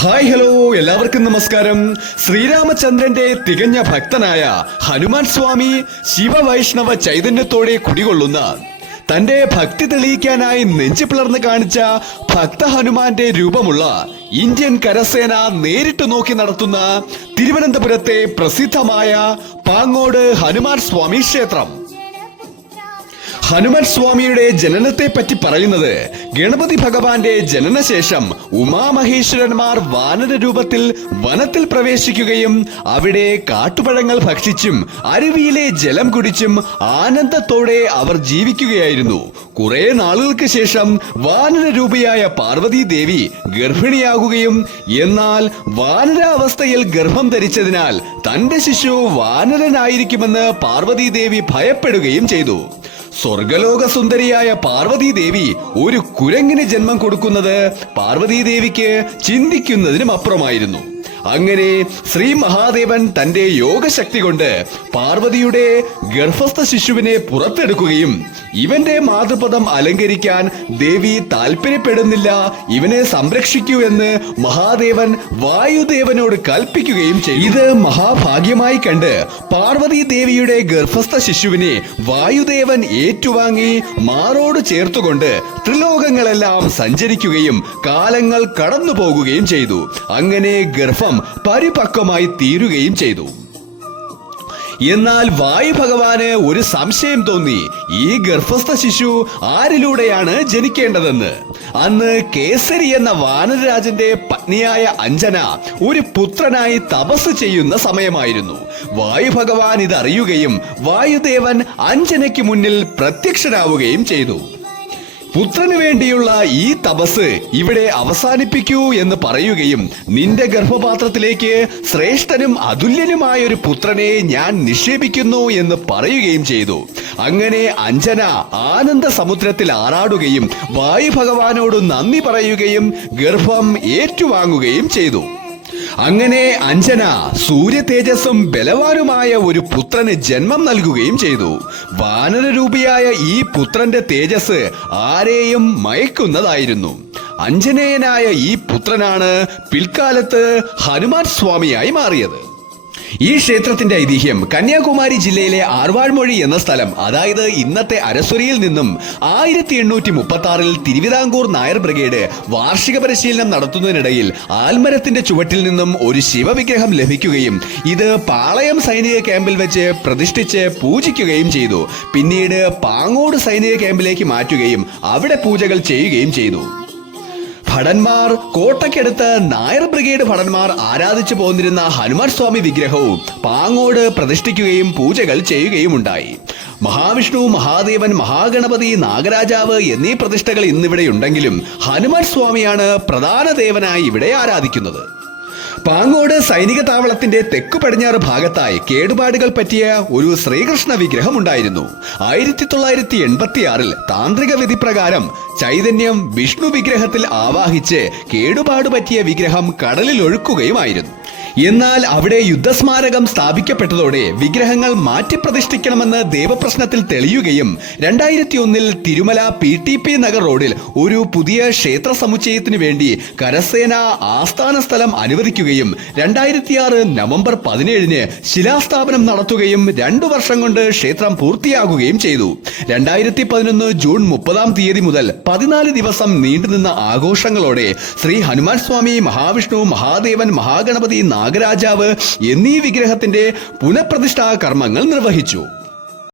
Hi hello. എല്ലാവർക്കും നമസ്കാരം. ശ്രീരാമചന്ദ്രന്റെ തികഞ്ഞ ഭക്തനായ ഹനുമാൻ സ്വാമി ശിവവൈഷ്ണവ ചൈതന്യത്തോടെ കുടികൊള്ളുന്ന തന്റെ ഭക്തി തെളിയിക്കാനായി നെഞ്ചു പിളർന്ന് കാണിച്ച ഭക്ത ഹനുമാന്റെ രൂപമുള്ള ഇന്ത്യൻ കരസേന നേരിട്ട് നോക്കി നടത്തുന്ന തിരുവനന്തപുരത്തെ പ്രസിദ്ധമായ പാങ്ങോട് ഹനുമാൻ സ്വാമി ക്ഷേത്രം. ഹനുമാൻ സ്വാമിയുടെ ജനനത്തെ പറ്റി പറയുന്നത് ഗണപതി ഭഗവാന്റെ ജനനശേഷം ഉമാമഹേശ്വരന്മാർ വാനര രൂപത്തിൽ വനത്തിൽ പ്രവേശിക്കുകയും അവിടെ കാട്ടുപഴങ്ങൾ ഭക്ഷിച്ചും അരുവിയിലെ ജലം കുടിച്ചും ആനന്ദത്തോടെ അവർ ജീവിക്കുകയായിരുന്നു. കുറെ നാളുകൾക്ക് ശേഷം വാനര രൂപിയായ പാർവതി ദേവി ഗർഭിണിയാകുകയും എന്നാൽ വാനരാവസ്ഥയിൽ ഗർഭം ധരിച്ചതിനാൽ തന്റെ ശിശു വാനരനായിരിക്കുമെന്ന് പാർവതി ദേവി ഭയപ്പെടുകയും ചെയ്തു. സ്വർഗലോക സുന്ദരിയായ പാർവതി ദേവി ഒരു കുരങ്ങിന് ജന്മം കൊടുക്കുന്നത് പാർവതി ദേവിക്ക് ചിന്തിക്കുന്നതിനും അപ്പുറമായിരുന്നു. അങ്ങനെ ശ്രീ മഹാദേവൻ തന്റെ യോഗശക്തി കൊണ്ട് പാർവതിയുടെ ഗർഭസ്ഥ ശിശുവിനെ പുറത്തെടുക്കുകയും ഇവന്റെ മാതൃപദം അലങ്കരിക്കാൻ ദേവി താല്പര്യപ്പെടുന്നില്ല ഇവനെ സംരക്ഷിക്കൂ എന്ന് മഹാദേവൻ വായുദേവനോട് കൽപ്പിക്കുകയും ചെയ്തു. ഇത് മഹാഭാഗ്യമായി കണ്ട് പാർവതി ദേവിയുടെ ഗർഭസ്ഥ ശിശുവിനെ വായുദേവൻ ഏറ്റുവാങ്ങി മാറോട് ചേർത്തുകൊണ്ട് ത്രിലോകങ്ങളെല്ലാം സഞ്ചരിക്കുകയും കാലങ്ങൾ കടന്നു പോകുകയും ചെയ്തു. അങ്ങനെ ഗർഭം പരിപക്വമായി തീരുകയും ചെയ്തു. എന്നാൽ വായു ഭഗവാന് ഒരു സംശയം തോന്നി. ഈ ഗർഭസ്ഥ ശിശു ആരിലൂടെയാണ് ജനിക്കേണ്ടതെന്ന്? അന്ന് കേസരി എന്ന വാനരരാജന്റെ പത്നിയായ അഞ്ജന ഒരു പുത്രനായി തപസ് ചെയ്യുന്ന സമയമായിരുന്നു. വായു ഭഗവാൻ ഇതറിയുകയും വായുദേവൻ അഞ്ജനയ്ക്ക് മുന്നിൽ പ്രത്യക്ഷനാവുകയും ചെയ്തു. പുത്രന് വേണ്ടിയുള്ള ഈ തപസ് ഇവിടെ അവസാനിപ്പിക്കൂ എന്ന് പറയുകയും നിന്റെ ഗർഭപാത്രത്തിലേക്ക് ശ്രേഷ്ഠനും അതുല്യനുമായ ഒരു പുത്രനെ ഞാൻ നിക്ഷേപിക്കുന്നു എന്ന് പറയുകയും ചെയ്തു. അങ്ങനെ അഞ്ജന ആനന്ദ സമുദ്രത്തിൽ ആറാടുകയും വായു ഭഗവാനോട് നന്ദി പറയുകയും ഗർഭം ഏറ്റുവാങ്ങുകയും ചെയ്തു. അങ്ങനെ അഞ്ജന സൂര്യ തേജസ്സും ബലവാനുമായ ഒരു പുത്രന് ജന്മം നൽകുകയും ചെയ്തു. വാനരരൂപിയായ ഈ പുത്രന്റെ തേജസ് ആരെയും മയക്കുന്നതായിരുന്നു. അഞ്ജനേയനായ ഈ പുത്രനാണ് പിൽക്കാലത്ത് ഹനുമാൻ സ്വാമിയായി മാറിയത്. ഈ ക്ഷേത്രത്തിന്റെ ഐതിഹ്യം കന്യാകുമാരി ജില്ലയിലെ ആർവാഴ്മൊഴി എന്ന സ്ഥലം അതായത് ഇന്നത്തെ അരസുരയിൽ നിന്നും ആയിരത്തി എണ്ണൂറ്റി മുപ്പത്തി ആറിൽ തിരുവിതാംകൂർ നായർ ബ്രിഗേഡ് വാർഷിക പരിശീലനം നടത്തുന്നതിനിടയിൽ ആൽമരത്തിന്റെ ചുവട്ടിൽ നിന്നും ഒരു ശിവവിഗ്രഹം ലഭിക്കുകയും ഇത് പാളയം സൈനിക ക്യാമ്പിൽ വെച്ച് പ്രതിഷ്ഠിച്ച് പൂജിക്കുകയും ചെയ്തു. പിന്നീട് പാങ്ങോട് സൈനിക ക്യാമ്പിലേക്ക് മാറ്റുകയും അവിടെ പൂജകൾ ചെയ്യുകയും ചെയ്തു. ഭടന്മാർ കോട്ടയ്ക്കടുത്ത് നായർ ബ്രിഗേഡ് ഭടന്മാർ ആരാധിച്ചു പോന്നിരുന്ന ഹനുമാൻ സ്വാമി വിഗ്രഹവും പാങ്ങോട് പ്രതിഷ്ഠിക്കുകയും പൂജകൾ ചെയ്യുകയും ഉണ്ടായി മഹാവിഷ്ണു മഹാദേവൻ മഹാഗണപതി നാഗരാജാവ് എന്നീ പ്രതിഷ്ഠകൾ ഇന്നിവിടെയുണ്ടെങ്കിലും ഹനുമാൻ സ്വാമിയാണ് പ്രധാന ദേവനായി ഇവിടെ ആരാധിക്കുന്നത്. പാങ്ങോട് സൈനിക താവളത്തിന്റെ തെക്കു പടിഞ്ഞാറ് ഭാഗത്തായി കേടുപാടുകൾ പറ്റിയ ഒരു ശ്രീകൃഷ്ണ വിഗ്രഹം ഉണ്ടായിരുന്നു ആയിരത്തി തൊള്ളായിരത്തി എൺപത്തിയാറിൽ താന്ത്രിക വിധി പ്രകാരം ചൈതന്യം വിഷ്ണു വിഗ്രഹത്തിൽ ആവാഹിച്ച് കേടുപാട് പറ്റിയ വിഗ്രഹം കടലിൽ ഒഴുക്കുകയുമായിരുന്നു എന്നാൽ അവിടെ യുദ്ധസ്മാരകം സ്ഥാപിക്കപ്പെട്ടതോടെ വിഗ്രഹങ്ങൾ മാറ്റി പ്രതിഷ്ഠിക്കണമെന്ന് ദേവപ്രശ്നത്തിൽ തെളിയുകയും രണ്ടായിരത്തി ഒന്നിൽ Thirumala P T P Nagar റോഡിൽ ഒരു പുതിയ ക്ഷേത്ര സമുച്ചയത്തിനു വേണ്ടി കരസേന ആസ്ഥാന സ്ഥലം അനുവദിക്കുകയും രണ്ടായിരത്തി ആറ് നവംബർ പതിനേഴിന് ശിലാസ്ഥാപനം നടത്തുകയും രണ്ടു വർഷം കൊണ്ട് ക്ഷേത്രം പൂർത്തിയാകുകയും ചെയ്തു. രണ്ടായിരത്തി പതിനൊന്ന് ജൂൺ മുപ്പതാം തീയതി മുതൽ പതിനാല് ദിവസം നീണ്ടുനിന്ന ആഘോഷങ്ങളോടെ ശ്രീ ഹനുമാൻ സ്വാമി മഹാവിഷ്ണു മഹാദേവൻ മഹാഗണപതി നാഗരാജാവ് എന്നീ വിഗ്രഹത്തിന്റെ പുനഃപ്രതിഷ്ഠാ കർമ്മങ്ങൾ നിർവഹിച്ചു.